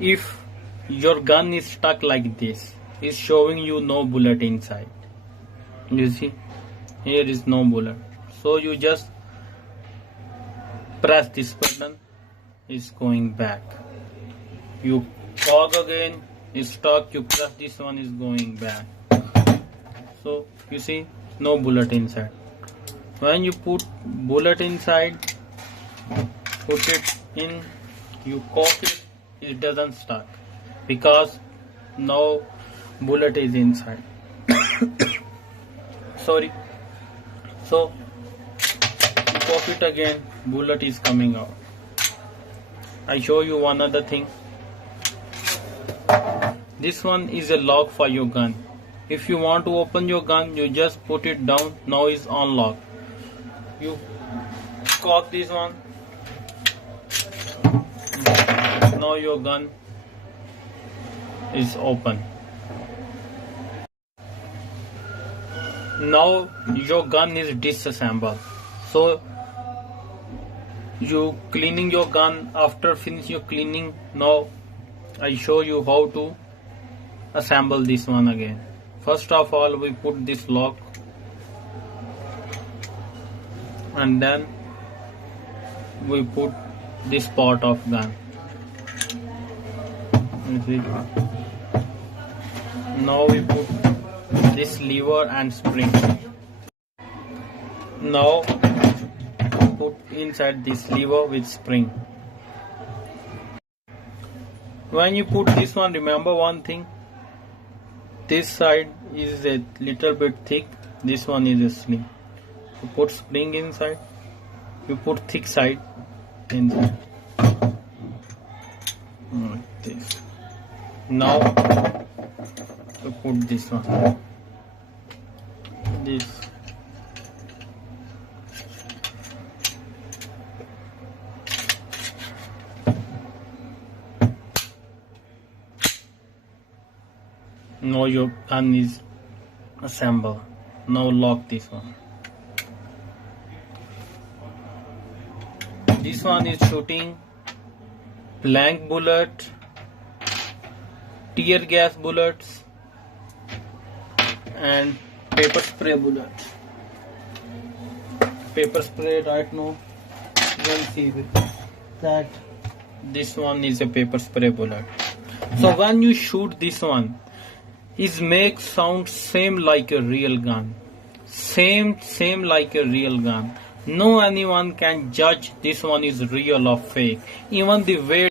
if your gun is stuck like this, it's showing you no bullet inside. You see, here is no bullet. So you just press this button, it's going back. You cock again, it's stuck, you press this one, is going back. So you see, no bullet inside. When you put bullet inside, put it in, you cock it, it doesn't stuck because no bullet is inside. Sorry. So you cock it again, bullet is coming out. I show you one other thing. This one is a lock for your gun. If you want to open your gun, you just put it down. Now it's unlocked. You cock this one. Now your gun is open. Now your gun is disassembled. So you cleaning your gun. After finish your cleaning, now I show you how to assemble this one again. First of all, we put this lock and then we put this part of gun. You see? Now we put this lever and spring. Now put inside this lever with spring. When you put this one, remember one thing. This side is a little bit thick, this one is a slim. You put spring inside, you put thick side inside. Like this. Now you put this one. This. Now your gun is assembled. Now lock this one. This one is shooting blank bullet, tear gas bullets and paper spray bullets. Paper spray right now you can see that this one is a paper spray bullet. So when you shoot this one, it makes sound same like a real gun. Same like a real gun. No anyone can judge this one is real or fake. Even the way